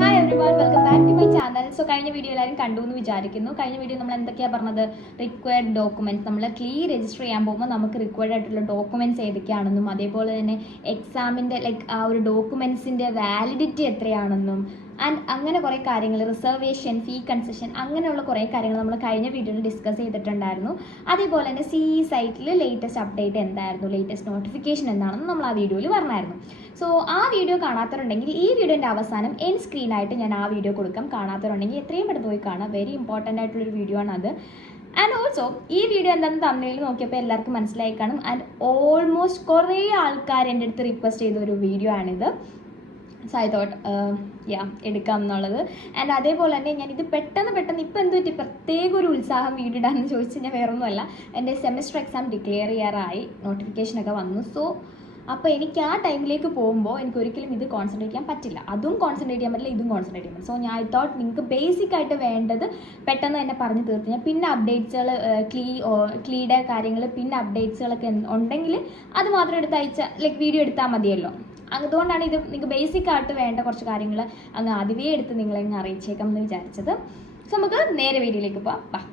Hi everyone, welcome back to my channel. So കഴിഞ്ഞ video എല്ലാവരും കണ്ടു എന്ന് വിചാരിക്കുന്നു. കഴിഞ്ഞ വീഡിയോ നമ്മൾ എന്തൊക്കെയാണ് പറഞ്ഞത്? റിക്വയർഡ് ഡോക്യുമെന്റ്സ്, നമ്മൾ ക്ലീ രജിസ്റ്റർ ചെയ്യാൻ പോകുമ്പോൾ നമുക്ക് റിക്വയർഡ് ആയിട്ടുള്ള ഡോക്യുമെന്റ്സ് ഏതൊക്കെയാണെന്നും, അതേപോലെ തന്നെ എക്സാമിൻ്റെ ആ ഒരു ഡോക്യുമെൻസിൻ്റെ വാലിഡിറ്റി എത്രയാണെന്നും, ആൻഡ് അങ്ങനെ കുറേ കാര്യങ്ങൾ, റിസർവേഷൻ, ഫീ കൺസെഷൻ, അങ്ങനെയുള്ള കുറേ കാര്യങ്ങൾ നമ്മൾ കഴിഞ്ഞ വീഡിയോയിൽ ഡിസ്കസ് ചെയ്തിട്ടുണ്ടായിരുന്നു. അതേപോലെ തന്നെ CE സൈറ്റിൽ ലേറ്റസ്റ്റ് അപ്ഡേറ്റ് എന്തായിരുന്നു, ലേറ്റസ്റ്റ് നോട്ടിഫിക്കേഷൻ എന്താണെന്ന് നമ്മൾ ആ വീഡിയോയിൽ പറഞ്ഞായിരുന്നു. സോ ആ വീഡിയോ കാണാത്തവരുണ്ടെങ്കിൽ ഈ വീഡിയോൻ്റെ അവസാനം എൻഡ് സ്ക്രീനായിട്ട് ഞാൻ ആ വീഡിയോ കൊടുക്കാം. കാണാത്തവരുണ്ടെങ്കിൽ എത്രയും പെട്ടെന്ന് പോയി കാണാം. വെരി ഇമ്പോർട്ടൻ്റ് ആയിട്ടുള്ളൊരു വീഡിയോ ആണ് അത്. ആൻഡ് ഓൾസോ ഈ വീഡിയോ എന്താണെന്ന് തമിഴിൽ നോക്കിയപ്പോൾ എല്ലാവർക്കും മനസ്സിലായി കാണും. ആൻഡ് ഓൾമോസ്റ്റ് കുറേ ആൾക്കാർ എൻ്റെ അടുത്ത് റിക്വസ്റ്റ് ചെയ്ത ഒരു വീഡിയോ ആണിത്. സോ ഐ തോട്ട് എടുക്കാം എന്നുള്ളത്. ആൻഡ് അതേപോലെ തന്നെ ഞാനിത് പെട്ടെന്ന് ഇപ്പോൾ എന്ത് പറ്റി പ്രത്യേക ഒരു ഉത്സാഹം വീഡിയോ ഇടാമെന്ന് ചോദിച്ചു കഴിഞ്ഞാൽ വേറൊന്നുമല്ല, എൻ്റെ സെമിസ്റ്റർ എക്സാം ഡിക്ലെയർ ചെയ്യാറായി, നോട്ടിഫിക്കേഷനൊക്കെ വന്നു. സോ അപ്പോൾ എനിക്ക് ആ ടൈമിലേക്ക് പോകുമ്പോൾ എനിക്ക് ഒരിക്കലും ഇത് കോൺസെൻട്രേറ്റ് ചെയ്യാൻ പറ്റില്ല. അതും കോൺസെൻട്രേറ്റ് ചെയ്യാൻ പറ്റില്ല, ഇതും കോൺസെൻട്രേറ്റ് ചെയ്യാൻ പറ്റില്ല. സോ ഞാൻ ഐ തോട്ട് നിങ്ങൾക്ക് ബേസിക് ആയിട്ട് വേണ്ടത് പെട്ടെന്ന് തന്നെ പറഞ്ഞു തീർത്ത് കഴിഞ്ഞാൽ പിന്നെ അപ്ഡേറ്റ്സുകൾ, ക്ലീയുടെ കാര്യങ്ങൾ, പിന്നെ അപ്ഡേറ്റ്സുകളൊക്കെ ഉണ്ടെങ്കിൽ അത് മാത്രം എടുത്ത് അയച്ച വീഡിയോ എടുത്താൽ മതിയല്ലോ. അതുകൊണ്ടാണ് ഇത് നിങ്ങൾക്ക് ബേസിക് ആയിട്ട് വേണ്ട കുറച്ച് കാര്യങ്ങൾ അങ്ങ് ആദ്യമേ എടുത്ത് നിങ്ങളെങ്ങ് അറിയിച്ചേക്കാം എന്ന് വിചാരിച്ചത്. സോ നമുക്ക് നേരെ വീഡിയോയിലേക്ക് പോവാം.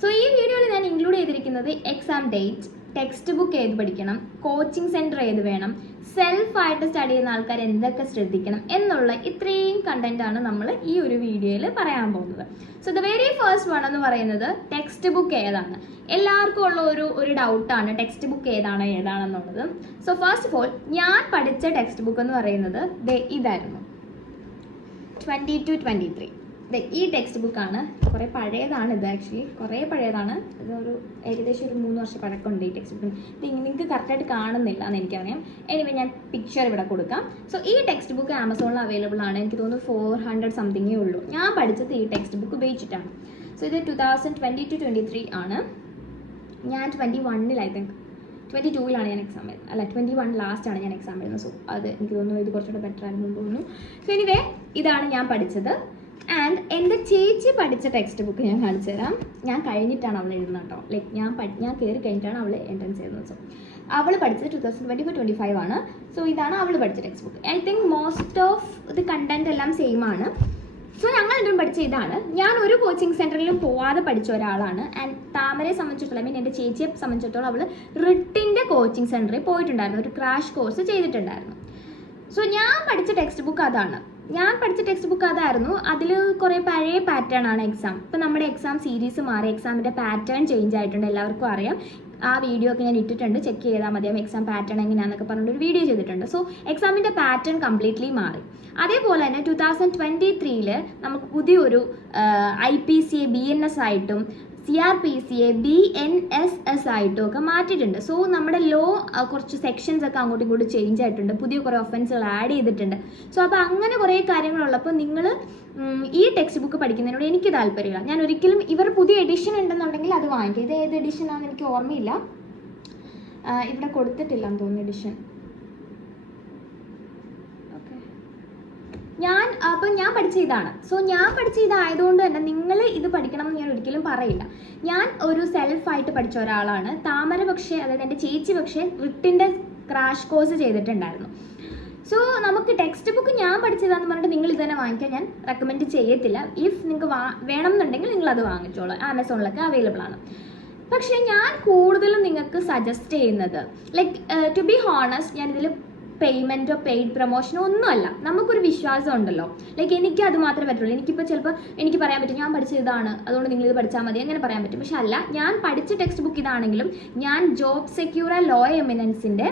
സോ ഈ വീഡിയോയിൽ ഞാൻ ഇൻക്ലൂഡ് ചെയ്തിരിക്കുന്നത് എക്സാം ഡേറ്റ്, ടെക്സ്റ്റ് ബുക്ക് ഏത് പഠിക്കണം, കോച്ചിങ് സെൻറ്റർ ഏത് വേണം, സെൽഫായിട്ട് സ്റ്റഡി ചെയ്യുന്ന ആൾക്കാർ എന്തൊക്കെ ശ്രദ്ധിക്കണം എന്നുള്ള ഇത്രയും കണ്ടൻറ്റാണ് നമ്മൾ ഈ ഒരു വീഡിയോയിൽ പറയാൻ പോകുന്നത്. So the very first one എന്ന് പറയുന്നത് ടെക്സ്റ്റ് ബുക്ക് ഏതാണ്. എല്ലാവർക്കും ഉള്ള ഒരു ഡൗട്ടാണ് ടെക്സ്റ്റ് ബുക്ക് ഏതാണെന്നുള്ളത്. സോ ഫസ്റ്റ് ഓഫ് ഓൾ ഞാൻ പഠിച്ച ടെക്സ്റ്റ് ബുക്ക് എന്ന് പറയുന്നത് ഇതായിരുന്നു, 22-23. ഈ ടെക്സ്റ്റ് ബുക്കാണ്. കുറേ പഴയതാണ് ഇത്, ആക്ച്വലി കുറേ പഴയതാണ്. ഇതൊരു ഏകദേശം ഒരു 3 വർഷം പഴക്കമുണ്ട് ഈ ടെക്സ്റ്റ് ബുക്കിന്. നിങ്ങൾക്ക് കറക്റ്റായിട്ട് കാണുന്നില്ല എന്ന് എനിക്കറിയാം. എനിവേ ഞാൻ പിക്ചർ ഇവിടെ കൊടുക്കാം. സോ ഈ ടെക്സ്റ്റ് ബുക്ക് ആമസോണിൽ അവൈലബിൾ ആണ്. എനിക്ക് തോന്നുന്നു 400 സംതിങ്ങേ ഉള്ളൂ. ഞാൻ പഠിച്ചത് ഈ ടെക്സ്റ്റ് ബുക്ക് ഉപയോഗിച്ചിട്ടാണ്. സോ ഇത് 2022-23 ആണ്. ഞാൻ 21 ഐ തിങ്ക് 22 ഞാൻ എക്സാം എഴുതുന്നത്, അല്ല 21 ലാസ്റ്റാണ് ഞാൻ എക്സാം എഴുതുന്നത്. സോ അത് എനിക്ക് തോന്നുന്നു ഇത് കുറച്ചുകൂടെ ബെറ്റർ ആയിരുന്നു തോന്നുന്നു. സോ എനിവേ ഇതാണ് ഞാൻ പഠിച്ചത്. ആൻഡ് എൻ്റെ ചേച്ചി പഠിച്ച ടെക്സ്റ്റ് ബുക്ക് ഞാൻ കാണിച്ചു തരാം. ഞാൻ കഴിഞ്ഞിട്ടാണ് അവൾ എഴുതുന്നത് കേട്ടോ. ഞാൻ കയറി കഴിഞ്ഞിട്ടാണ് അവൾ എൻട്രൻസ് എഴുതുന്നത്. സോ അവൾ പഠിച്ചത് 2024-25 ആണ്. സോ ഇതാണ് അവൾ പഠിച്ച text book. I think most of ഇത് കണ്ടന്റ് എല്ലാം സെയിം ആണ്. സോ ഞങ്ങൾ രണ്ടും പഠിച്ച ഇതാണ്. ഞാൻ ഒരു കോച്ചിങ് സെൻറ്ററിലും പോവാതെ പഠിച്ച ഒരാളാണ്. ആൻഡ് താമരയെ സംബന്ധിച്ചിടത്തോളം, എൻ്റെ ചേച്ചിയെ സംബന്ധിച്ചിടത്തോളം അവൾ റിട്ടിൻ്റെ കോച്ചിങ് സെൻറ്ററിൽ പോയിട്ടുണ്ടായിരുന്നു, ഒരു ക്രാഷ് കോഴ്സ് ചെയ്തിട്ടുണ്ടായിരുന്നു. സോ ഞാൻ പഠിച്ച ടെക്സ്റ്റ് ബുക്ക് അതാണ്. അതിൽ കുറേ പഴയ പാറ്റേൺ ആണ് എക്സാം. ഇപ്പം നമ്മുടെ എക്സാം സീരീസ് മാറി, എക്സാമിൻ്റെ പാറ്റേൺ ചേഞ്ച് ആയിട്ടുണ്ട്, എല്ലാവർക്കും അറിയാം. ആ വീഡിയോ ഒക്കെ ഞാൻ ഇട്ടിട്ടുണ്ട്, ചെക്ക് ചെയ്താൽ മതിയാവും. എക്സാം പാറ്റേൺ എങ്ങനെയാണെന്നൊക്കെ പറഞ്ഞിട്ടൊരു വീഡിയോ ചെയ്തിട്ടുണ്ട്. സോ എക്സാമിൻ്റെ പാറ്റേൺ കംപ്ലീറ്റ്ലി മാറി. അതേപോലെ തന്നെ 2023 നമുക്ക് പുതിയൊരു IPCA BNS ആയിട്ടും CRPCA BNSS ആയിട്ടും ഒക്കെ മാറ്റിയിട്ടുണ്ട്. സോ നമ്മുടെ ലോ കുറച്ച് സെക്ഷൻസ് ഒക്കെ അങ്ങോട്ടും ഇങ്ങോട്ടും ചേഞ്ച് ആയിട്ടുണ്ട്, പുതിയ കുറേ ഒഫൻസുകൾ ആഡ് ചെയ്തിട്ടുണ്ട്. സോ അപ്പോൾ അങ്ങനെ കുറേ കാര്യങ്ങളുള്ളപ്പോൾ നിങ്ങൾ ഈ ടെക്സ്റ്റ് ബുക്ക് പഠിക്കുന്നതിനോട് എനിക്ക് താല്പര്യമില്ല. ഞാൻ ഒരിക്കലും ഇവർ പുതിയ എഡിഷൻ ഉണ്ടെന്നുണ്ടെങ്കിൽ അത് വാങ്ങിക്കും. ഇത് ഏത് എഡിഷനാണെന്ന് എനിക്ക് ഓർമ്മയില്ല, ഇവിടെ കൊടുത്തിട്ടില്ലെന്ന് തോന്നുന്നു എഡിഷൻ. ഞാൻ പഠിച്ച ഇതാണ്. സോ ഞാൻ പഠിച്ച ഇതായതുകൊണ്ട് തന്നെ നിങ്ങൾ ഇത് പഠിക്കണം എന്ന് ഞാൻ ഒരിക്കലും പറയില്ല. ഞാൻ ഒരു സെൽഫായിട്ട് പഠിച്ച ഒരാളാണ്. താമര പക്ഷേ, അതായത് എൻ്റെ ചേച്ചി പക്ഷേ റിട്ടിൻ്റെ ക്രാഷ് കോഴ്സ് ചെയ്തിട്ടുണ്ടായിരുന്നു. സോ നമുക്ക് ടെക്സ്റ്റ് ബുക്ക് ഞാൻ പഠിച്ചതാണെന്ന് പറഞ്ഞിട്ട് നിങ്ങൾ ഇത് തന്നെ വാങ്ങിക്കാൻ ഞാൻ റെക്കമെൻഡ് ചെയ്യത്തില്ല. ഇഫ് നിങ്ങൾക്ക് വേണം എന്നുണ്ടെങ്കിൽ നിങ്ങളത് വാങ്ങിച്ചോളൂ, ആമസോണിലൊക്കെ അവൈലബിൾ ആണ്. പക്ഷേ ഞാൻ കൂടുതലും നിങ്ങൾക്ക് സജസ്റ്റ് ചെയ്യുന്നത് ടു ബി ഹോണസ്റ്റ്, ഞാനിതിൽ പേയ്മെൻറ്റോ പെയ്ഡ് പ്രൊമോഷനോ ഒന്നുമല്ല. നമുക്കൊരു വിശ്വാസം ഉണ്ടല്ലോ, എനിക്ക് അത് മാത്രമേ പറ്റുള്ളൂ. എനിക്കിപ്പോൾ ചിലപ്പോൾ എനിക്ക് പറയാൻ പറ്റും ഞാൻ പഠിച്ച ഇതാണ്, അതുകൊണ്ട് നിങ്ങൾ ഇത് പഠിച്ചാൽ മതി, അങ്ങനെ പറയാൻ പറ്റും. പക്ഷെ അല്ല, ഞാൻ പഠിച്ച ടെക്സ്റ്റ് ബുക്ക് ഇതാണെങ്കിലും ഞാൻ ജോബ് സെക്യൂർ ലോ എമിനൻസിൻ്റെ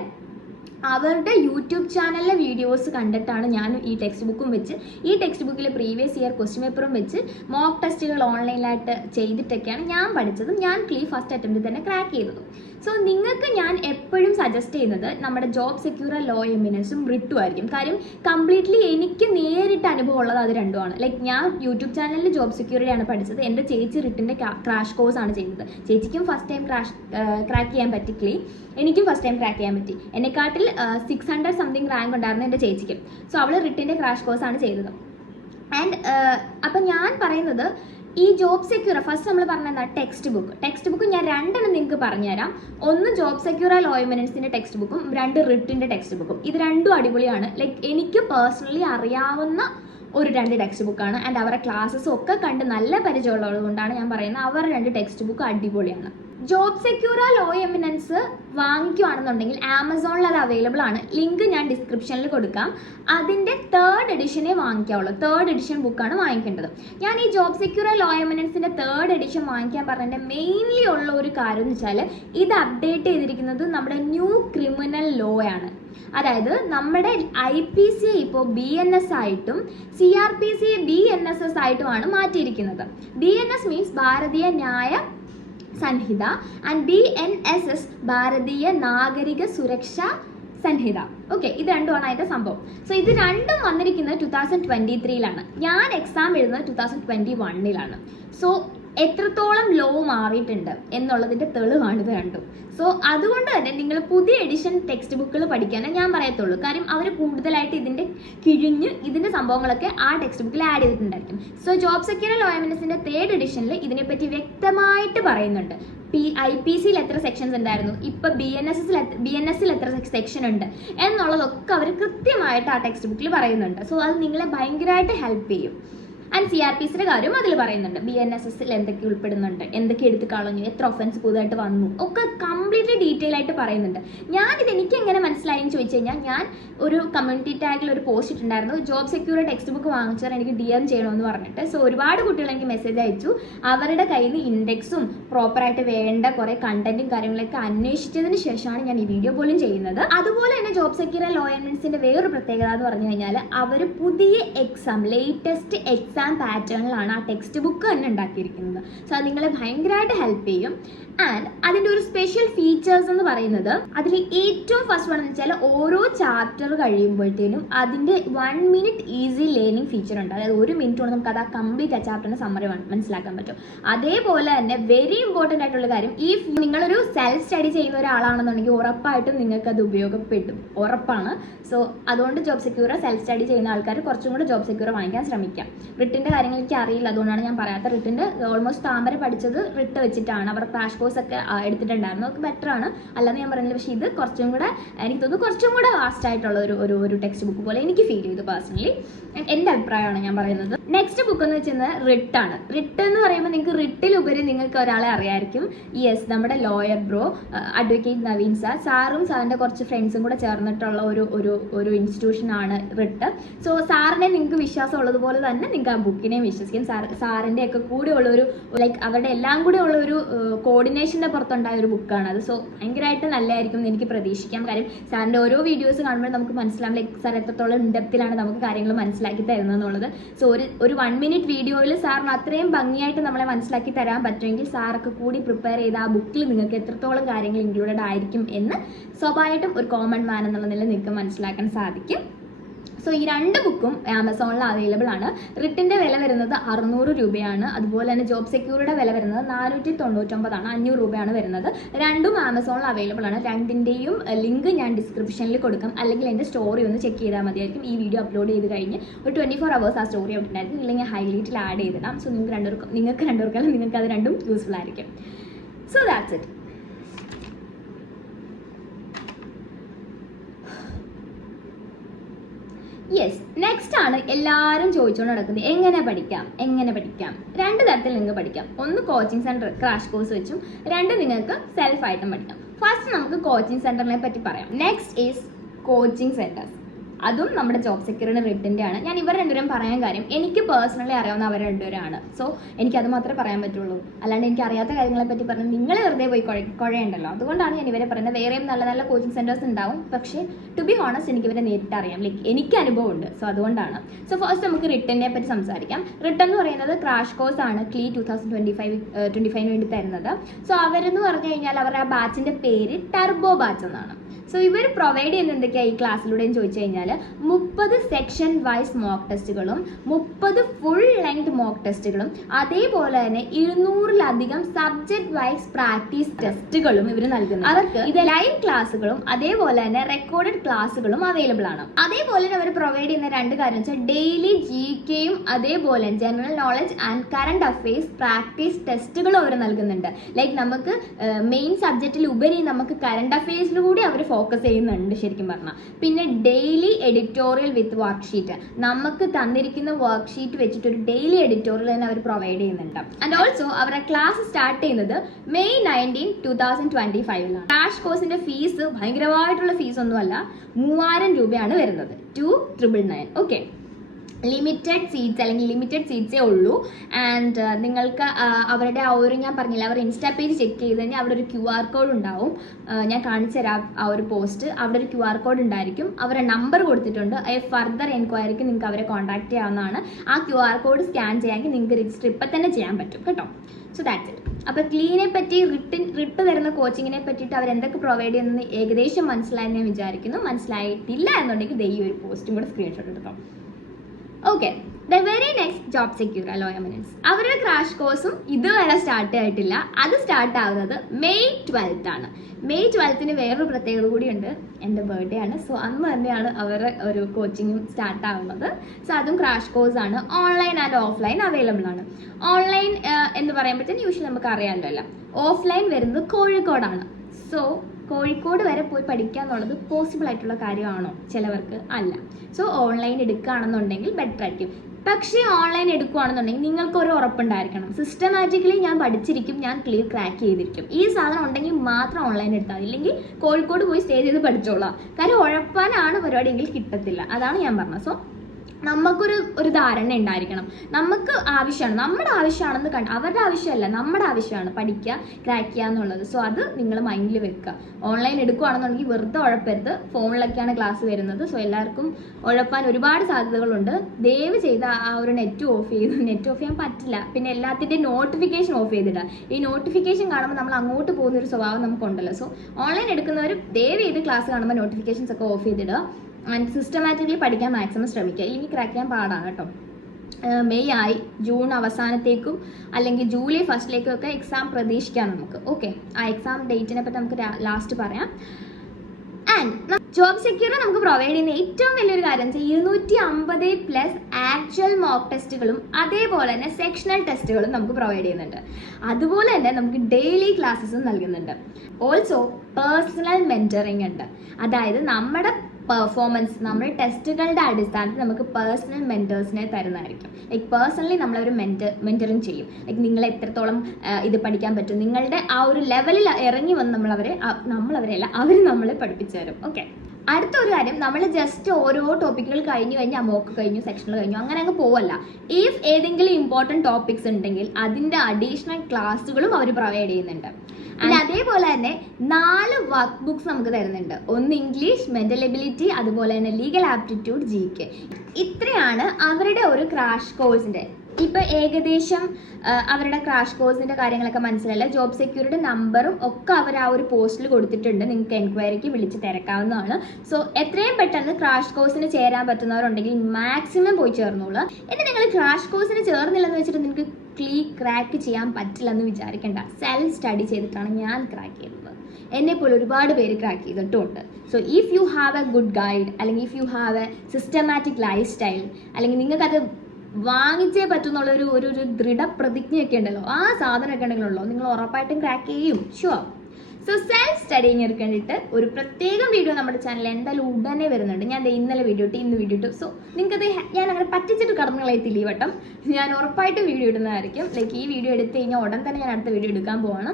അവരുടെ യൂട്യൂബ് ചാനലിലെ വീഡിയോസ് കണ്ടിട്ടാണ് ഞാൻ ഈ ടെക്സ്റ്റ് ബുക്കും വെച്ച്, ഈ ടെക്സ്റ്റ് ബുക്കിലെ പ്രീവിയസ് ഇയർ ക്വസ്റ്റ്യൻ പേപ്പറും വെച്ച് മോക്ക് ടെസ്റ്റുകൾ ഓൺലൈനിലായിട്ട് ചെയ്തിട്ടൊക്കെയാണ് ഞാൻ പഠിച്ചതും ഞാൻ ഫസ്റ്റ് അറ്റംപ്റ്റിൽ തന്നെ ക്രാക്ക് ചെയ്തതും. സോ നിങ്ങൾക്ക് ഞാൻ എപ്പോഴും സജസ്റ്റ് ചെയ്യുന്നത് നമ്മുടെ ജോബ് സെക്യൂർ ലോ എമിനൻസും റിട്ടും ആയിരിക്കും. കാര്യം കംപ്ലീറ്റ്ലി എനിക്ക് നേരിട്ട് അനുഭവം ഉള്ളത് അത് രണ്ടുമാണ്. ഞാൻ യൂട്യൂബ് ചാനലിൽ ജോബ് സെക്യൂരിറ്റിയാണ് പഠിച്ചത്. എൻ്റെ ചേച്ചി റിട്ടിൻ്റെ ക്രാഷ് കോഴ്സാണ് ചെയ്തത്. ചേച്ചിക്കും ഫസ്റ്റ് ടൈം ക്രാക്ക് ചെയ്യാൻ പറ്റി, എനിക്കും ഫസ്റ്റ് ടൈം ക്രാക്ക് ചെയ്യാൻ പറ്റി. എന്നെക്കാട്ടിൽ 600 സംതിങ് റാങ്ക് ഉണ്ടായിരുന്നു എൻ്റെ ചേച്ചിക്കും. സോ അവൾ റിട്ടിൻ്റെ ക്രാഷ് കോഴ്സാണ് ചെയ്തത്. ആൻഡ് അപ്പം ഞാൻ പറയുന്നത് ഈ ജോബ് സെക്യൂർ ഫസ്റ്റ് നമ്മൾ പറഞ്ഞ ടെക്സ്റ്റ് ബുക്ക് ഞാൻ രണ്ടെണ്ണം നിങ്ങൾക്ക് പറഞ്ഞുതരാം. ഒന്ന് ജോബ് സെക്യൂർ ലോ എമിനൻസിൻ്റെ ടെക്സ്റ്റ് ബുക്കും, രണ്ട് റിട്ടിൻ്റെ ടെക്സ്റ്റ് ബുക്കും. ഇത് രണ്ടും അടിപൊളിയാണ്. എനിക്ക് പേഴ്സണലി അറിയാവുന്ന ഒരു 2 ടെക്സ്റ്റ് ബുക്കാണ്. ആൻഡ് അവരുടെ ക്ലാസ്സസും ഒക്കെ കണ്ട് നല്ല പരിചയമുള്ളത് കൊണ്ടാണ് ഞാൻ പറയുന്നത് അവരുടെ 2 ടെക്സ്റ്റ് ബുക്ക് അടിപൊളിയാണ്. ജോബ് സെക്യൂർ ലോ എമിനൻസ് വാങ്ങിക്കുകയാണെന്നുണ്ടെങ്കിൽ ആമസോണിൽ അത് അവൈലബിൾ ആണ്. ലിങ്ക് ഞാൻ ഡിസ്ക്രിപ്ഷനിൽ കൊടുക്കാം. അതിൻ്റെ 3rd എഡിഷനെ വാങ്ങിക്കാവുള്ളൂ. 3rd എഡിഷൻ ബുക്കാണ് വാങ്ങിക്കേണ്ടത്. ഞാൻ ഈ ജോബ് സെക്യൂർ ലോ എമിനൻസിൻ്റെ 3rd എഡിഷൻ വാങ്ങിക്കാൻ പറഞ്ഞതിൻ്റെ മെയിൻലി ഉള്ള ഒരു കാര്യം എന്ന് വെച്ചാൽ ഇത് അപ്ഡേറ്റ് ചെയ്തിരിക്കുന്നത് നമ്മുടെ ന്യൂ ക്രിമിനൽ ലോ ആണ്. അതായത് നമ്മുടെ IPC ഇപ്പോൾ BNS ആയിട്ടും CRPC BNSS ആയിട്ടുമാണ് മാറ്റിയിരിക്കുന്നത്. BNS മീൻസ് ഭാരതീയ ന്യായ സംഹിത ആൻഡ് BNSS ഭാരതീയ നാഗരിക സുരക്ഷാ സംഹിത. ഓക്കെ, ഇത് രണ്ടുമാണ് അതിൻ്റെ സംഭവം. സോ ഇത് രണ്ടും വന്നിരിക്കുന്നത് 2023 ഞാൻ എക്സാം എഴുതുന്നത് 2021 സോ എത്രത്തോളം ലോ മാറിയിട്ടുണ്ട് എന്നുള്ളതിൻ്റെ തെളിവാണിത് രണ്ടും. സോ അതുകൊണ്ട് തന്നെ നിങ്ങൾ പുതിയ എഡിഷൻ ടെക്സ്റ്റ് ബുക്കുകൾ പഠിക്കാനേ ഞാൻ പറയത്തുള്ളൂ. കാര്യം അവർ കൂടുതലായിട്ട് ഇതിൻ്റെ കിഴിഞ്ഞ് ഇതിൻ്റെ സംഭവങ്ങളൊക്കെ ആ ടെക്സ്റ്റ് ബുക്കിൽ ആഡ് ചെയ്തിട്ടുണ്ടായിരിക്കും. സോ ജോബ് സെക്യൂർ ലോ എമിനൻസിൻ്റെ 3rd എഡിഷനിൽ ഇതിനെപ്പറ്റി വ്യക്തമായിട്ട് പറയുന്നുണ്ട്. IPCയിൽ എത്ര സെക്ഷൻസ് ഉണ്ടായിരുന്നു, ഇപ്പം BNSൽ എത്ര സെക്ഷൻ ഉണ്ട് എന്നുള്ളതൊക്കെ അവർ കൃത്യമായിട്ട് ആ ടെക്സ്റ്റ് ബുക്കിൽ പറയുന്നുണ്ട്. സോ അത് നിങ്ങളെ ഭയങ്കരമായിട്ട് ഹെൽപ്പ് ചെയ്യും. ആൻഡ് CRPCയുടെ കാര്യം അതിൽ പറയുന്നുണ്ട്. BNSSൽ എന്തൊക്കെ ഉൾപ്പെടുന്നുണ്ട്, എന്തൊക്കെ എടുത്ത് കളഞ്ഞു, എത്ര ഒഫൻസ് പുതുതായിട്ട് വന്നു, ഒക്കെ കംപ്ലീറ്റ്ലി ഡീറ്റെയിൽ ആയിട്ട് പറയുന്നുണ്ട്. ഞാനിത് എനിക്ക് എങ്ങനെ മനസ്സിലായെന്ന് ചോദിച്ചു കഴിഞ്ഞാൽ ഞാൻ ഒരു കമ്മ്യൂണിറ്റി ടാഗിൽ ഒരു പോസ്റ്റ് ഇട്ടുണ്ടായിരുന്നു. ജോബ് സെക്യൂർ ടെക്സ്റ്റ് ബുക്ക് വാങ്ങിച്ചാൽ എനിക്ക് DM ചെയ്യണമെന്ന് പറഞ്ഞിട്ട്. സോ ഒരുപാട് കുട്ടികൾ എനിക്ക് മെസ്സേജ് അയച്ചു. അവരുടെ കയ്യിൽ നിന്ന് ഇൻഡെക്സും പ്രോപ്പറായിട്ട് വേണ്ട കുറേ കണ്ടന്റും കാര്യങ്ങളൊക്കെ അന്വേഷിച്ചതിന് ശേഷമാണ് ഞാൻ ഈ വീഡിയോ പോലും ചെയ്യുന്നത്. അതുപോലെ തന്നെ ജോബ് സെക്യൂർ ലോ എമിനൻസിൻ്റെ വേറൊരു പ്രത്യേകത എന്ന് പറഞ്ഞു കഴിഞ്ഞാൽ അവർ പുതിയ ലേറ്റസ്റ്റ് എക്സാം പാറ്റേണിലാണ് ആ ടെക്സ്റ്റ് ബുക്ക് തന്നെ ഉണ്ടാക്കിയിരിക്കുന്നത്. സോ അത് നിങ്ങളെ ഭയങ്കരമായിട്ട് ഹെൽപ്പ് ചെയ്യും. ആൻഡ് അതിൻ്റെ ഒരു സ്പെഷ്യൽ ഫീച്ചേഴ്സ് എന്ന് പറയുന്നത് അതിൽ ഏറ്റവും ഫസ്റ്റ് എന്ന് വെച്ചാൽ ഓരോ ചാപ്റ്റർ കഴിയുമ്പോഴത്തേനും അതിൻ്റെ 1 minute ഈസി ലേണിംഗ് ഫീച്ചർ ഉണ്ട്. അതായത് 1 minute കൊണ്ട് നമുക്ക് അത് ആ കംപ്ലീറ്റ് ആ ചാപ്റ്ററിൻ്റെ സമ്മറി മനസ്സിലാക്കാൻ പറ്റും. അതേപോലെ തന്നെ വെരി ഇമ്പോർട്ടൻ്റ് ആയിട്ടുള്ള കാര്യം, ഈ നിങ്ങളൊരു സെൽഫ് സ്റ്റഡി ചെയ്യുന്ന ഒരാളാണെന്നുണ്ടെങ്കിൽ ഉറപ്പായിട്ടും നിങ്ങൾക്ക് അത് ഉപയോഗപ്പെടും, ഉറപ്പാണ്. സോ അതുകൊണ്ട് ജോബ് സെക്യൂർ സെൽഫ് സ്റ്റഡി ചെയ്യുന്ന ആൾക്കാർ കുറച്ചും കൂടെ ജോബ് സെക്യൂർ വാങ്ങിക്കാൻ ശ്രമിക്കാം. റിട്ടിൻ്റെ കാര്യങ്ങൾ എനിക്ക് അറിയില്ല, അതുകൊണ്ടാണ് ഞാൻ പറയാത്ത. റിട്ടിൻ്റെ ഓൾമോസ്റ്റ് താമര പഠിച്ചത് റിട്ട് വെച്ചിട്ടാണ്. അവർ ക്രാഷ് കോഴ്സ് ഒക്കെ എടുത്തിട്ടുണ്ടായിരുന്നു, അതൊക്കെ ബെറ്റർ ആണ്, അല്ലാതെ ഞാൻ പറഞ്ഞില്ല. പക്ഷേ ഇത് കുറച്ചും കൂടെ എനിക്ക് തോന്നുന്നു കുറച്ചും കൂടെ വാസ്റ്റ് ആയിട്ടുള്ള ഒരു ടെക്സ്റ്റ് ബുക്ക് പോലെ എനിക്ക് ഫീൽ ചെയ്തു പേഴ്സണലി. എൻ്റെ അഭിപ്രായമാണ് ഞാൻ പറയുന്നത്. നെക്സ്റ്റ് ബുക്ക് എന്ന് വെച്ചാൽ റിട്ടാണ്. റിട്ട് എന്ന് പറയുമ്പോൾ നിങ്ങൾക്ക് റിട്ടിലുപരി നിങ്ങൾക്ക് ഒരാളെ അറിയായിരിക്കും. യെസ്, നമ്മുടെ ലോയർ ബ്രോ അഡ്വക്കേറ്റ് നവീൻ സാറും സാറിൻ്റെ കുറച്ച് ഫ്രണ്ട്സും കൂടെ ചേർന്നിട്ടുള്ള ഒരു ഇൻസ്റ്റിറ്റ്യൂഷനാണ് റിട്ട്. സോ സാറിനെ നിങ്ങൾക്ക് വിശ്വാസം ഉള്ളതുപോലെ തന്നെ നിങ്ങൾക്ക് ആ ബുക്കിനെയും വിശ്വസിക്കാം. സാറിൻ്റെ ഒക്കെ കൂടെ ഉള്ളൊരു ലൈക്ക് അവരുടെ എല്ലാം കൂടെ ഉള്ള ഒരു കോർഡിനേഷൻ്റെ പുറത്തുണ്ടായ ഒരു ബുക്കാണ് അത്. സോ ഭയങ്കരമായിട്ട് നല്ലതായിരിക്കും എന്ന് എനിക്ക് പ്രതീക്ഷിക്കാം. കാര്യം സാറിൻ്റെ ഓരോ വീഡിയോസ് കാണുമ്പോൾ നമുക്ക് മനസ്സിലാവും ലൈക്ക് സാർ എത്രത്തോളം ഇൻഡെപ്തിലാണ് നമുക്ക് കാര്യങ്ങൾ മനസ്സിലാക്കി തരുന്നതെന്നുള്ളത്. സോ ഒരു 1 minute വീഡിയോയിൽ സാറിന് അത്രയും ഭംഗിയായിട്ട് നമ്മളെ മനസ്സിലാക്കി തരാൻ പറ്റുമെങ്കിൽ സാറൊക്കെ കൂടി പ്രിപ്പയർ ചെയ്ത ആ ബുക്കിൽ നിങ്ങൾക്ക് എത്രത്തോളം കാര്യങ്ങൾ ഇൻക്ലൂഡഡ് ആയിരിക്കും എന്ന് സ്വാഭാവികമായിട്ടും ഒരു കോമൺ മാൻ എന്നുള്ള നിലയിൽ നിങ്ങൾക്ക് മനസ്സിലാക്കാൻ സാധിക്കും. സോ ഈ 2 ബുക്കും ആമസോണിൽ അവൈലബിൾ ആണ്. റിട്ടിൻ്റെ വില വരുന്നത് 600 രൂപയാണ്. അതുപോലെ തന്നെ ജോബ് സെക്യൂരിയുടെ വില വരുന്നത് 499 ആണ്, 500 രൂപയാണ് വരുന്നത്. രണ്ടും ആമസോണിൽ അവൈലബിൾ ആണ്. രണ്ടിൻ്റെയും ലിങ്ക് ഞാൻ ഡിസ്ക്രിപ്ഷനിൽ കൊടുക്കാം, അല്ലെങ്കിൽ എൻ്റെ സ്റ്റോറി ഒന്ന് ചെക്ക് ചെയ്താൽ മതിയായിരിക്കും. ഈ വീഡിയോ അപ്ലോഡ് ചെയ്ത് കഴിഞ്ഞ് ഒരു 24 hours ആ സ്റ്റോറി ഔട്ടുണ്ടായിരിക്കും, ഇല്ലെങ്കിൽ ഹൈലൈറ്റിൽ ആഡ് ചെയ്തിടാം. സോ നിങ്ങൾക്ക് രണ്ടുപേർക്കും നിങ്ങൾക്ക് അത് രണ്ടും യൂസ്ഫുൾ ആയിരിക്കും. So that's it. Yes, next ആണ് എല്ലാവരും ചോദിച്ചുകൊണ്ട് നടക്കുന്നത് എങ്ങനെ പഠിക്കാം. 2 തരത്തിൽ നിങ്ങൾക്ക് പഠിക്കാം. ഒന്ന് കോച്ചിങ് സെൻറ്റർ ക്രാഷ് കോഴ്സ് വെച്ചും, 2 നിങ്ങൾക്ക് സെൽഫായിട്ടും പഠിക്കാം. ഫസ്റ്റ് നമുക്ക് കോച്ചിങ് സെൻറ്ററിനെ പറ്റി പറയാം. Next is coaching centres. അതും നമ്മുടെ ജോബ് സെക്യൂരിറ്റി റിട്ടിൻ്റെ ആണ്. ഞാൻ ഇവർ രണ്ടുപേരും പറയാൻ കാര്യം എനിക്ക് പേഴ്സണലി അറിയാവുന്ന അവർ രണ്ടുപേരാണ്. സോ എനിക്കത് മാത്രമേ പറയാൻ പറ്റുള്ളൂ. അല്ലാണ്ട് എനിക്ക് അറിയാത്ത കാര്യങ്ങളെ പറ്റി പറഞ്ഞാൽ നിങ്ങൾ വെറുതെ പോയി കുഴയുണ്ടല്ലോ. അതുകൊണ്ടാണ് ഞാൻ ഇവരെ പറയുന്നത്. വേറെയും നല്ല നല്ല കോച്ചിങ് സെൻറ്റേഴ്സ് ഉണ്ടാവും, പക്ഷേ ടു ബി ഹോണസ്റ്റ് എനിക്ക് ഇവരെ നേരിട്ട് അറിയാം, ലൈക്ക് എനിക്ക് അനുഭവം ഉണ്ട്. സോ അതുകൊണ്ടാണ്. സോ ഫസ്റ്റ് നമുക്ക് റിട്ടിനെ പറ്റി സംസാരിക്കാം. റിട്ടൺ എന്ന് പറയുന്നത് ക്രാഷ് കോഴ്സ് ആണ് CLE 2025 വേണ്ടി തരുന്നത്. സോ അവരെന്ന് പറഞ്ഞു കഴിഞ്ഞാൽ അവരുടെ ആ ബാച്ചിൻ്റെ പേര് ടർബോ ബാച്ച് എന്നാണ്. സോ ഇവർ പ്രൊവൈഡ് ചെയ്യുന്ന എന്തൊക്കെയാണ് ഈ ക്ലാസ്സിലൂടെയും ചോദിച്ചു കഴിഞ്ഞാൽ 30 സെക്ഷൻ വൈസ് മോക്ക് ടെസ്റ്റുകളും 30 ഫുൾ ലെങ്ത് മോക്ക് ടെസ്റ്റുകളും അതേപോലെ തന്നെ 200-ലധികം സബ്ജക്ട് വൈസ് പ്രാക്ടീസ് ടെസ്റ്റുകളും ഇവർ നൽകുന്നു. അവർക്ക് ഇത് ലൈവ് ക്ലാസ്സുകളും അതേപോലെ തന്നെ റെക്കോർഡഡ് ക്ലാസ്സുകളും അവൈലബിൾ ആണ്. അതേപോലെ തന്നെ അവർ പ്രൊവൈഡ് ചെയ്യുന്ന 2 കാര്യം വെച്ചാൽ ഡെയിലി GKയും അതേപോലെ general knowledge and current affairs practice ടെസ്റ്റുകളും അവർ നൽകുന്നുണ്ട്. ലൈക്ക് നമുക്ക് മെയിൻ സബ്ജക്റ്റിൽ ഉപരി നമുക്ക് കറണ്ട് അഫെയർസിൽ കൂടി അവർ ഫോക്കസ് ചെയ്യുന്നുണ്ട് ശരിക്കും പറഞ്ഞാൽ. പിന്നെ ഡെയിലി എഡിറ്റോറിയൽ വിത്ത് വർക്ക് ഷീറ്റ്, നമുക്ക് തന്നിരിക്കുന്ന വർക്ക് ഷീറ്റ് വെച്ചിട്ട് ഒരു ഡെയിലി എഡിറ്റോറിയൽ തന്നെ അവർ പ്രൊവൈഡ് ചെയ്യുന്നുണ്ട്. ആൻഡ് ഓൾസോ അവരുടെ ക്ലാസ് സ്റ്റാർട്ട് ചെയ്യുന്നത് May 19, 2025 ക്രാഷ് കോഴ്സിന്റെ ഫീസ് ഭയങ്കരമായിട്ടുള്ള ഫീസ് ഒന്നുമല്ല, 3000 രൂപയാണ് വരുന്നത്, 2999. ഓക്കെ, ലിമിറ്റഡ് സീറ്റ്സ് അല്ലെങ്കിൽ ലിമിറ്റഡ് സീറ്റ്സേ ഉള്ളൂ. ആൻഡ് നിങ്ങൾക്ക് അവരുടെ ആ ഒരു, ഞാൻ പറഞ്ഞില്ല, അവർ ഇൻസ്റ്റാ പേജ് ചെക്ക് ചെയ്ത് കഴിഞ്ഞാൽ അവിടെ ഒരു QR കോഡ് ഉണ്ടാവും. ഞാൻ കാണിച്ചു തരാം ആ ഒരു പോസ്റ്റ്. അവിടെ ഒരു QR കോഡ് ഉണ്ടായിരിക്കും, അവരുടെ നമ്പർ കൊടുത്തിട്ടുണ്ട്. ഫർദർ എൻക്വയറിക്ക് നിങ്ങൾക്ക് അവരെ കോൺടാക്ട് ചെയ്യാവുന്നതാണ്. ആ QR കോഡ് സ്കാൻ ചെയ്യാമെങ്കിൽ നിങ്ങൾക്ക് രജിസ്റ്റർ ഇപ്പം തന്നെ ചെയ്യാൻ പറ്റും കേട്ടോ. So that's it. അപ്പോൾ ക്ലീനെ പറ്റി റിട്ട് തരുന്ന കോച്ചിങ്ങിനെ പറ്റിയിട്ട് അവരെന്തൊക്കെ പ്രൊവൈഡ് ചെയ്യുന്നത് ഏകദേശം മനസ്സിലായെന്ന് ഞാൻ വിചാരിക്കുന്നു. മനസ്സിലായിട്ടില്ല എന്നുണ്ടെങ്കിൽ ഈ ഒരു പോസ്റ്റും കൂടെ സ്ക്രീൻഷോട്ട് എടുക്കാം. Okay, the very next job secure hello eminence, അവരുടെ ക്രാഷ് കോഴ്സും ഇതുവരെ സ്റ്റാർട്ട് ആയിട്ടില്ല. അത് സ്റ്റാർട്ട് ആവുന്നത് May 12 ആണ്. May 12 വേറൊരു പ്രത്യേകത കൂടിയുണ്ട്, എൻ്റെ ബർത്ത്ഡേ ആണ്. സോ അന്ന് തന്നെയാണ് അവരുടെ ഒരു കോച്ചിങ്ങും സ്റ്റാർട്ട് ആവുന്നത്. സോ അതും ക്രാഷ് കോഴ്സ് ആണ്, ഓൺലൈൻ ആൻഡ് ഓഫ്ലൈൻ അവൈലബിൾ ആണ്. ഓൺലൈൻ എന്ന് പറയുമ്പോഴത്തേന് യൂഷ്വലി നമുക്ക് അറിയാമല്ലോ. ഓഫ്ലൈൻ വരുന്നത് കോഴിക്കോടാണ്. സോ കോഴിക്കോട് വരെ പോയി പഠിക്കുക എന്നുള്ളത് പോസിബിൾ ആയിട്ടുള്ള കാര്യമാണോ? ചിലവർക്ക് അല്ല. സോ ഓൺലൈൻ എടുക്കുകയാണെന്നുണ്ടെങ്കിൽ ബെറ്റർ ആയിരിക്കും. പക്ഷേ ഓൺലൈൻ എടുക്കുകയാണെന്നുണ്ടെങ്കിൽ നിങ്ങൾക്ക് ഒരു ഉറപ്പുണ്ടായിരിക്കണം, സിസ്റ്റമാറ്റിക്കലി ഞാൻ പഠിച്ചിരിക്കും, ഞാൻ ക്രാക്ക് ചെയ്തിരിക്കും. ഈ സാധനം ഉണ്ടെങ്കിൽ മാത്രം ഓൺലൈൻ എടുത്താൽ മതി. ഇല്ലെങ്കിൽ കോഴിക്കോട് പോയി സ്റ്റേ ചെയ്ത് പഠിച്ചോളാം. കാര്യം ഉഴപ്പാനാണ് പരിപാടിയെങ്കിൽ കിട്ടത്തില്ല. അതാണ് ഞാൻ പറഞ്ഞത്. സോ നമുക്കൊരു ധാരണ ഉണ്ടായിരിക്കണം, നമുക്ക് ആവശ്യമാണ്, നമ്മുടെ ആവശ്യമാണെന്ന് അവരുടെ ആവശ്യമല്ല, നമ്മുടെ ആവശ്യമാണ് പഠിക്കുക, ക്രാക്ക് ചെയ്യുക എന്നുള്ളത്. സോ അത് നിങ്ങൾ മൈൻഡിൽ വെക്കുക. ഓൺലൈൻ എടുക്കുകയാണെന്നുണ്ടെങ്കിൽ വെറുതെ ഉഴപ്പരുത്. ഫോണിലൊക്കെയാണ് ക്ലാസ് വരുന്നത്. സോ എല്ലാവർക്കും ഉഴപ്പാൻ ഒരുപാട് സാധ്യതകളുണ്ട്. ദയവ് ചെയ്ത് ആ ഒരു നെറ്റ് ഓഫ് ചെയ്യാൻ പറ്റില്ല. പിന്നെ എല്ലാത്തിൻ്റെയും നോട്ടിഫിക്കേഷൻ ഓഫ് ചെയ്തിടുക. ഈ നോട്ടിഫിക്കേഷൻ കാണുമ്പോൾ നമ്മൾ അങ്ങോട്ട് പോകുന്ന ഒരു സ്വഭാവം നമുക്കുണ്ടല്ലോ. സോ ഓൺലൈൻ എടുക്കുന്നവർ ദയവ് ചെയ്ത് ക്ലാസ് കാണുമ്പോൾ നോട്ടിഫിക്കേഷൻസ് ഒക്കെ ഓഫ് ചെയ്തിടുക. ആൻഡ് സിസ്റ്റമാറ്റിക്കലി പഠിക്കാൻ മാക്സിമം ശ്രമിക്കുക. ഇല്ലെങ്കിൽ ക്രാക്ക് ചെയ്യാൻ പാടാണ് കേട്ടോ. മെയ് ആയി, ജൂൺ അവസാനത്തേക്കും അല്ലെങ്കിൽ ജൂലൈ ഫസ്റ്റിലേക്കും ഒക്കെ എക്സാം പ്രതീക്ഷിക്കാം നമുക്ക്. ഓക്കെ, ആ എക്സാം ഡേറ്റിനെ പറ്റി നമുക്ക് ലാസ്റ്റ് പറയാം. ആൻഡ് ജോബ് സെക്യൂർ നമുക്ക് പ്രൊവൈഡ് ചെയ്യുന്ന ഏറ്റവും വലിയൊരു കാര്യം വെച്ചാൽ 250+ ആക്ച്വൽ മോക്ക് ടെസ്റ്റുകളും അതേപോലെ തന്നെ സെക്ഷണൽ ടെസ്റ്റുകളും നമുക്ക് പ്രൊവൈഡ് ചെയ്യുന്നുണ്ട്. അതുപോലെ തന്നെ നമുക്ക് ഡെയിലി ക്ലാസ്സസും നൽകുന്നുണ്ട്. ഓൾസോ പേഴ്സണൽ മെൻറ്ററിങ് ഉണ്ട്. അതായത് നമ്മുടെ പെർഫോമൻസ്, നമ്മുടെ ടെസ്റ്റുകളുടെ അടിസ്ഥാനത്തിൽ നമുക്ക് പേഴ്സണൽ മെൻറ്റേഴ്സിനെ തരുന്നതായിരിക്കും. ലൈക്ക് പേഴ്സണലി നമ്മളൊരു മെൻറ്ററിങ് ചെയ്യും. ലൈക്ക് നിങ്ങൾ എത്രത്തോളം ഇത് പഠിക്കാൻ പറ്റും, നിങ്ങളുടെ ആ ഒരു ലെവലിൽ ഇറങ്ങി വന്ന് നമ്മളവരെയല്ല അവർ നമ്മളെ പഠിപ്പിച്ചു തരും. ഓക്കെ, അടുത്ത ഒരു കാര്യം, നമ്മൾ ജസ്റ്റ് ഓരോ ടോപ്പിക്കുകൾ കഴിഞ്ഞ് മോക്ക് കഴിഞ്ഞു, സെക്ഷനുകൾ കഴിഞ്ഞു, അങ്ങനെ അങ്ങ് പോവല്ല. ഇഫ് ഏതെങ്കിലും ഇമ്പോർട്ടൻറ്റ് ടോപ്പിക്സ് ഉണ്ടെങ്കിൽ അതിൻ്റെ അഡീഷണൽ ക്ലാസ്സുകളും അവർ പ്രൊവൈഡ് ചെയ്യുന്നുണ്ട്. പിന്നെ അതേപോലെ തന്നെ 4 വർക്ക് ബുക്സ് നമുക്ക് തരുന്നുണ്ട്. ഒന്ന് ഇംഗ്ലീഷ്, മെന്റൽ എബിലിറ്റി, അതുപോലെ തന്നെ ലീഗൽ ആപ്റ്റിറ്റ്യൂഡ്, GK. ഇത്രയാണ് അവരുടെ ഒരു ക്രാഷ് കോഴ്സിന്റെ. ഇപ്പൊ ഏകദേശം അവരുടെ ക്രാഷ് കോഴ്സിന്റെ കാര്യങ്ങളൊക്കെ മനസ്സിലല്ല. ജോബ് സെക്യൂരിറ്റി നമ്പറും ഒക്കെ അവർ ആ ഒരു പോസ്റ്റിൽ കൊടുത്തിട്ടുണ്ട്, നിങ്ങൾക്ക് എൻക്വയറിക്ക് വിളിച്ച് തിരക്കാവുന്നതാണ്. സോ എത്രയും പെട്ടെന്ന് ക്രാഷ് കോഴ്സിന് ചേരാൻ പറ്റുന്നവരുണ്ടെങ്കിൽ മാക്സിമം പോയി ചേർന്നോളൂ. ഇനി നിങ്ങൾ ക്രാഷ് കോഴ്സിന് ചേർന്നില്ലെന്ന് വെച്ചിട്ട് നിങ്ങൾക്ക് ക്രാക്ക് ചെയ്യാൻ പറ്റില്ലെന്ന് വിചാരിക്കേണ്ട. സെൽഫ് സ്റ്റഡി ചെയ്തിട്ടാണ് ഞാൻ ക്രാക്ക് ചെയ്തത്. എന്നെപ്പോലെ ഒരുപാട് പേര് ക്രാക്ക് ചെയ്തിട്ടുമുണ്ട്. So if you have a good guide, അല്ലെങ്കിൽ if you have a systematic lifestyle, അല്ലെങ്കിൽ നിങ്ങൾക്കത് വാങ്ങിച്ചേ പറ്റുന്നുള്ളൊരു ഒരു ദൃഢപ്രതിജ്ഞയൊക്കെ ഉണ്ടല്ലോ, ആ സാധനമൊക്കെ ഉണ്ടെങ്കിലുള്ളൂ, നിങ്ങൾ ഉറപ്പായിട്ടും ക്രാക്ക് ചെയ്യും, ഷുവർ. സോ സെൽഫ് സ്റ്റഡിങ്ങിന് വേണ്ടിയിട്ട് ഒരു പ്രത്യേകം വീഡിയോ നമ്മുടെ ചാനലിൽ എന്തായാലും ഉടനെ വരുന്നുണ്ട്. ഞാൻ ഇന്നലെ വീഡിയോ ഇട്ട്, ഇന്ന് വീഡിയോ ഇട്ടു. സോ നിങ്ങൾക്കത് ഞാൻ അങ്ങനെ പറ്റിച്ചിട്ട് കടന്നു കളയത്തില്ല. ഈ വട്ടം ഞാൻ ഉറപ്പായിട്ടും വീഡിയോ ഇടുന്നതായിരിക്കും. ലൈക്ക് ഈ വീഡിയോ എടുത്ത് കഴിഞ്ഞാൽ ഉടൻ തന്നെ ഞാൻ അടുത്ത വീഡിയോ എടുക്കാൻ പോവാണ്.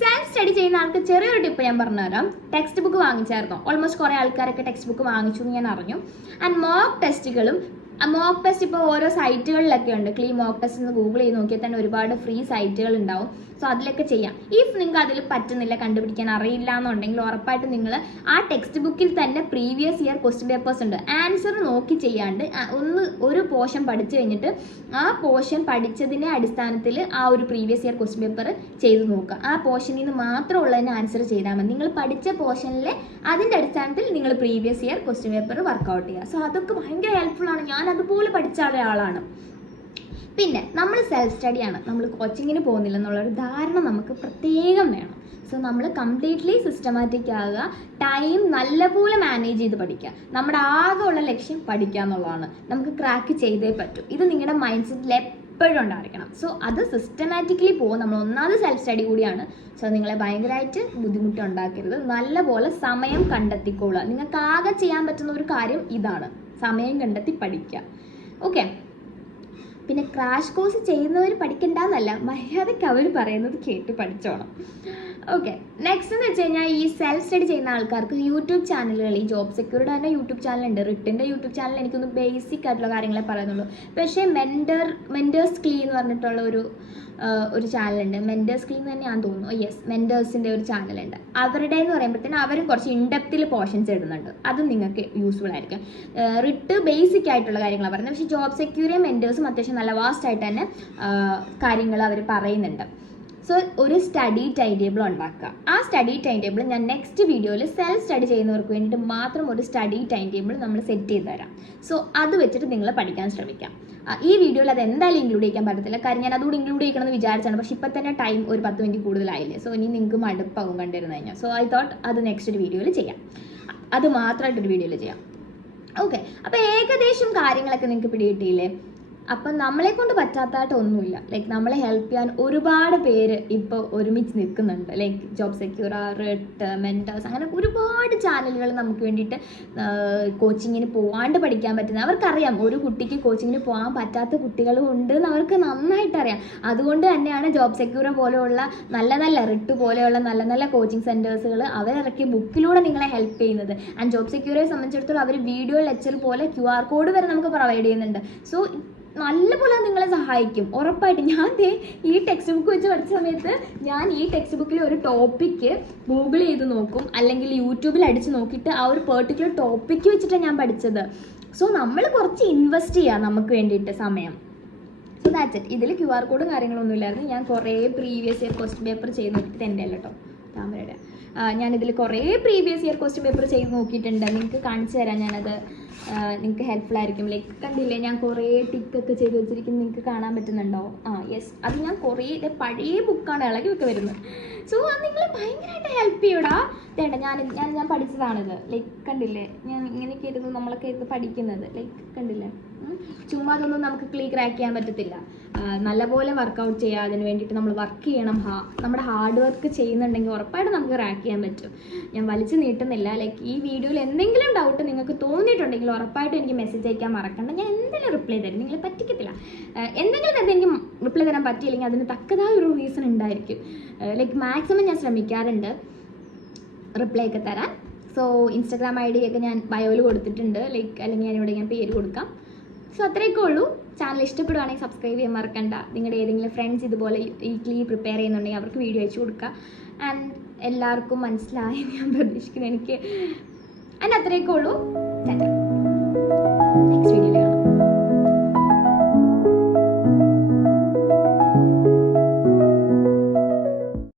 സെൽഫ് സ്റ്റഡി ചെയ്യുന്ന ആൾക്ക് ചെറിയൊരു ടിപ്പ് ഞാൻ പറഞ്ഞുതരാം. Text book വാങ്ങിച്ചായിരുന്നോ? ഓൾമോസ്റ്റ് കുറേ ആൾക്കാരൊക്കെ ടെക്സ്റ്റ് ബുക്ക് വാങ്ങിച്ചു എന്ന് ഞാൻ അറിഞ്ഞു. ആൻഡ് മോക്ക് ടെസ്റ്റുകളും, മോക്ക് ടെസ്റ്റ് ഇപ്പോൾ ഓരോ സൈറ്റുകളിലൊക്കെ ഉണ്ട്. മോക്ക് ടെസ്റ്റ് എന്ന് ഗൂഗിൾ ചെയ്ത് നോക്കിയാൽ തന്നെ ഒരുപാട് ഫ്രീ സൈറ്റുകൾ ഉണ്ടാവും. സോ അതിലൊക്കെ ചെയ്യാം. ഇഫ് നിങ്ങൾക്ക് അതിൽ പറ്റുന്നില്ല, കണ്ടുപിടിക്കാൻ അറിയില്ല എന്നുണ്ടെങ്കിൽ ഉറപ്പായിട്ടും നിങ്ങൾ ആ ടെക്സ്റ്റ് ബുക്കിൽ തന്നെ പ്രീവിയസ് ഇയർ ക്വസ്റ്റ്യൻ പേപ്പേഴ്സ് ഉണ്ട്, ആൻസർ നോക്കി ചെയ്യാണ്ട് ഒരു പോർഷൻ പഠിച്ചു കഴിഞ്ഞിട്ട് ആ പോർഷൻ പഠിച്ചതിൻ്റെ അടിസ്ഥാനത്തിൽ ആ ഒരു പ്രീവിയസ് ഇയർ ക്വസ്റ്റ്യൻ പേപ്പർ ചെയ്ത് നോക്കുക. ആ പോർഷനിൽ നിന്ന് മാത്രമുള്ളതിന് ആൻസർ ചെയ്താൽ മതി. നിങ്ങൾ പഠിച്ച പോർഷനിലെ അതിൻ്റെ അടിസ്ഥാനത്തിൽ നിങ്ങൾ previous year question paper work out ചെയ്യുക. സോ അതൊക്കെ ഭയങ്കര ഹെൽപ്ഫുള്ളാണ്. ഞാൻ അതുപോലെ പഠിച്ച ഒരാളാണ്. പിന്നെ നമ്മൾ സെൽഫ് സ്റ്റഡിയാണ്, നമ്മൾ കോച്ചിങ്ങിന് പോകുന്നില്ല എന്നുള്ളൊരു ധാരണ നമുക്ക് പ്രത്യേകം വേണം. സോ നമ്മൾ കംപ്ലീറ്റ്ലി സിസ്റ്റമാറ്റിക് ആകുക, ടൈം നല്ലപോലെ മാനേജ് ചെയ്ത് പഠിക്കുക. നമ്മുടെ ആകെ ഉള്ള ലക്ഷ്യം പഠിക്കുക എന്നുള്ളതാണ്. നമുക്ക് ക്രാക്ക് ചെയ്തേ പറ്റൂ. ഇത് നിങ്ങളുടെ മൈൻഡ് സെറ്റിൽ എപ്പോഴും ഉണ്ടായിരിക്കണം. സോ അത് സിസ്റ്റമാറ്റിക്കലി പോകും. നമ്മൾ ഒന്നാമത് സെൽഫ് സ്റ്റഡി കൂടിയാണ്. സോ നിങ്ങളെ ഭയങ്കരമായിട്ട് ബുദ്ധിമുട്ട് ഉണ്ടാക്കരുത്. നല്ലപോലെ സമയം കണ്ടെത്തിക്കൊള്ളുക. നിങ്ങൾക്ക് ആകെ ചെയ്യാൻ പറ്റുന്ന ഒരു കാര്യം ഇതാണ്, സമയം കണ്ടെത്തി പഠിക്കുക. ഓക്കെ, പിന്നെ ക്രാഷ് കോഴ്സ് ചെയ്യുന്നവർ പഠിക്കണ്ടെന്നല്ല, മര്യാദയ്ക്ക് അവർ പറയുന്നത് കേട്ട് പഠിച്ചോണം. ഓക്കെ, നെക്സ്റ്റ് എന്ന് വെച്ച് കഴിഞ്ഞാൽ ഈ സെൽഫ് സ്റ്റഡി ചെയ്യുന്ന ആൾക്കാർക്ക് യൂട്യൂബ് ചാനലുകൾ, ഈ ജോബ് സെക്യൂരിറ്റി തന്നെ യൂട്യൂബ് ചാനലുണ്ട്. റിട്ടിൻ്റെ യൂട്യൂബ് ചാനൽ എനിക്കൊന്ന് ബേസിക് ആയിട്ടുള്ള കാര്യങ്ങളെ പറയുന്നുള്ളൂ. പക്ഷേ മെൻറ്റേഴ്സ് ക്ലീ എന്ന് പറഞ്ഞിട്ടുള്ള ഒരു ചാനലുണ്ട്. മെൻറ്റേഴ്സ് ക്ലീ എന്ന് തന്നെയാണെന്ന് തോന്നുന്നു. യെസ്, മെൻറ്റേഴ്സിൻ്റെ ഒരു ചാനലുണ്ട്. അവരുടെ എന്ന് പറയുമ്പോഴത്തേനും അവരും കുറച്ച് ഇൻഡെപ്തിൽ പോർഷൻസ് ഇടുന്നുണ്ട്. അതും നിങ്ങൾക്ക് യൂസ്ഫുൾ ആയിരിക്കും. റിട്ട് ബേസിക് ആയിട്ടുള്ള കാര്യങ്ങളാണ് പറയുന്നത്. പക്ഷേ ജോബ് സെക്യൂരിറ്റിയും മെൻറ്റേഴ്സും അത്യാവശ്യം നല്ല വാസ്റ്റ് ആയിട്ട് തന്നെ കാര്യങ്ങൾ അവർ പറയുന്നുണ്ട്. സോ ഒരു സ്റ്റഡി ടൈം ടേബിൾ ഉണ്ടാക്കുക. ആ സ്റ്റഡി ടൈം ടേബിൾ ഞാൻ നെക്സ്റ്റ് വീഡിയോയിൽ സെൽഫ് സ്റ്റഡി ചെയ്യുന്നവർക്ക് വേണ്ടിയിട്ട് മാത്രം ഒരു സ്റ്റഡി ടൈം ടേബിൾ നമ്മൾ സെറ്റ് ചെയ്ത് തരാം. സോ അത് വെച്ചിട്ട് നിങ്ങൾ പഠിക്കാൻ ശ്രമിക്കാം. ഈ വീഡിയോയിൽ അത് എന്തായാലും ഇൻക്ലൂഡ് ചെയ്യാൻ പറ്റത്തില്ല, കാര്യം ഞാൻ അതുകൂടി ഇൻക്ലൂഡ് ചെയ്യണമെന്ന് വിചാരിച്ചാണ്. പക്ഷേ ഇപ്പം തന്നെ ടൈം ഒരു 10 മിനിറ്റ് കൂടുതലായില്ലേ. സോ ഇനി നിങ്ങൾക്ക് മടുപ്പാകും കണ്ടിരുന്നു കഴിഞ്ഞാൽ. സോ ഐ തോട്ട് അത് നെക്സ്റ്റ് ഒരു വീഡിയോയിൽ ചെയ്യാം, അത് മാത്രമായിട്ടൊരു വീഡിയോയിൽ ചെയ്യാം. ഓക്കെ, അപ്പോൾ ഏകദേശം കാര്യങ്ങളൊക്കെ നിങ്ങൾക്ക് പിടികിട്ടിയില്ലേ? അപ്പം നമ്മളെ കൊണ്ട് പറ്റാത്തതായിട്ട് ഒന്നുമില്ല. ലൈക്ക് നമ്മളെ ഹെൽപ്പ് ചെയ്യാൻ ഒരുപാട് പേര് ഇപ്പോൾ ഒരുമിച്ച് നിൽക്കുന്നുണ്ട്. Like job secure, writ, mentors, അങ്ങനെ ഒരുപാട് ചാനലുകൾ നമുക്ക് വേണ്ടിയിട്ട് കോച്ചിങ്ങിന് പോകാണ്ട് പഠിക്കാൻ പറ്റുന്ന, അവർക്കറിയാം ഒരു കുട്ടിക്ക് കോച്ചിങ്ങിന് പോകാൻ പറ്റാത്ത കുട്ടികളും ഉണ്ട് എന്ന് അവർക്ക് നന്നായിട്ടറിയാം. അതുകൊണ്ട് തന്നെയാണ് ജോബ് സെക്യൂർ പോലെയുള്ള നല്ല റിട്ട് പോലെയുള്ള നല്ല കോച്ചിങ് സെൻറ്റേഴ്സുകൾ അവരിറക്കിയ ബുക്കിലൂടെ നിങ്ങളെ ഹെൽപ്പ് ചെയ്യുന്നത്. ആൻഡ് ജോബ് സെക്യൂരെ സംബന്ധിച്ചിടത്തോളം അവർ വീഡിയോ ലെക്ചർ പോലെ QR കോഡ് വരെ നമുക്ക് പ്രൊവൈഡ് ചെയ്യുന്നുണ്ട്. സോ നല്ലപോലെ നിങ്ങളെ സഹായിക്കും ഉറപ്പായിട്ട്. ഞാൻ ഈ ടെക്സ്റ്റ് ബുക്ക് വെച്ച് പഠിച്ച സമയത്ത് ഞാൻ ഈ ടെക്സ്റ്റ് ബുക്കിൽ ഒരു ടോപ്പിക്ക് ഗൂഗിൾ ചെയ്ത് നോക്കും, അല്ലെങ്കിൽ യൂട്യൂബിൽ അടിച്ച് നോക്കിയിട്ട് ആ ഒരു പെർട്ടിക്കുലർ ടോപ്പിക്ക് വെച്ചിട്ടാണ് ഞാൻ പഠിച്ചത്. സോ നമ്മൾ കുറച്ച് ഇൻവെസ്റ്റ് ചെയ്യാം നമുക്ക് വേണ്ടിയിട്ട് സമയം. So that's it. ഇതിൽ QR കോഡും കാര്യങ്ങളൊന്നും ഇല്ലായിരുന്നു. ഞാൻ കുറേ പ്രീവിയസ് ഇയർ ക്വസ്റ്റ്യൻ പേപ്പർ ചെയ്ത് നോക്കിയിട്ട് എൻ്റെ അല്ല കേട്ടോ, താമരയുടെ ഞാനിതിൽ കുറേ പ്രീവിയസ് ഇയർ ക്വസ്റ്റ്യൻ പേപ്പർ ചെയ്ത് നോക്കിയിട്ടുണ്ട്. നിങ്ങൾക്ക് കാണിച്ചു തരാം ഞാനത്, നിങ്ങൾക്ക് ഹെൽപ്ഫുൾ ആയിരിക്കും. ലൈക്ക് കണ്ടില്ലേ, ഞാൻ കുറേ ടിക്കൊക്കെ ചെയ്ത് വെച്ചിരിക്കുന്നത് നിങ്ങൾക്ക് കാണാൻ പറ്റുന്നുണ്ടോ? യെസ്, അത് ഞാൻ കുറേ പഴയ ബുക്കാണ് ഇളകിയൊക്കെ വരുന്നത്. സോ അത് നിങ്ങളെ ഭയങ്കരമായിട്ട് ഹെൽപ്പ് ചെയ്യൂടാ. വേണ്ട, ഞാൻ പഠിച്ചതാണിത്. ലൈക്ക് കണ്ടില്ലേ, ഞാൻ ഇങ്ങനെയൊക്കെ ഇരുന്ന് നമ്മളൊക്കെ ഇരുന്ന് പഠിക്കുന്നത്. ലൈക്ക് കണ്ടില്ലേ, ചുമ്മാ അതൊന്നും നമുക്ക് ക്രാക്ക് ചെയ്യാൻ പറ്റത്തില്ല. നല്ലപോലെ വർക്കൗട്ട് ചെയ്യുക, അതിന് വേണ്ടിയിട്ട് നമ്മൾ വർക്ക് ചെയ്യണം. നമ്മുടെ ഹാർഡ് വർക്ക് ചെയ്യുന്നുണ്ടെങ്കിൽ ഉറപ്പായിട്ട് നമുക്ക് ക്രാക്ക് ചെയ്യാൻ പറ്റും. ഞാൻ വലിച്ചു നീട്ടുന്നില്ല. ലൈക്ക് ഈ വീഡിയോയിൽ എന്തെങ്കിലും ഡൗട്ട് നിങ്ങൾക്ക് തോന്നിയിട്ടുണ്ടെങ്കിൽ ഉറപ്പായിട്ടും എനിക്ക് മെസ്സേജ് അയക്കാൻ മറക്കണ്ട. ഞാൻ എന്തെങ്കിലും റിപ്ലൈ തരും, നിങ്ങളെ പറ്റിക്കത്തില്ല. എന്തെങ്കിലും തന്നെ എനിക്ക് റിപ്ലൈ തരാൻ പറ്റിയില്ലെങ്കിൽ അതിന് തക്കതായ ഒരു റീസൺ ഉണ്ടായിരിക്കും. ലൈക്ക് മാക്സിമം ഞാൻ ശ്രമിക്കാറുണ്ട് റിപ്ലൈ ഒക്കെ തരാൻ. സോ Instagram ID ഒക്കെ ഞാൻ ബയോയിൽ കൊടുത്തിട്ടുണ്ട്, ലൈക്ക് അല്ലെങ്കിൽ ഞാനിവിടെ ഞാൻ പേര് കൊടുക്കാം. സോ അത്രയൊക്കെ ഉള്ളൂ. ചാനൽ ഇഷ്ടപ്പെടുവാണെങ്കിൽ സബ്സ്ക്രൈബ് ചെയ്യാൻ മറക്കണ്ട. നിങ്ങളുടെ ഏതെങ്കിലും ഫ്രണ്ട്സ് ഇതുപോലെ വീക്ക്ലി പ്രിപ്പയർ ചെയ്യുന്നുണ്ടെങ്കിൽ അവർക്ക് വീഡിയോ അയച്ചു കൊടുക്കുക. ആൻഡ് എല്ലാവർക്കും മനസ്സിലായി ഞാൻ പ്രതീക്ഷിക്കുന്നു. എനിക്ക് അതിന് അത്രയൊക്കെ ഉള്ളൂ.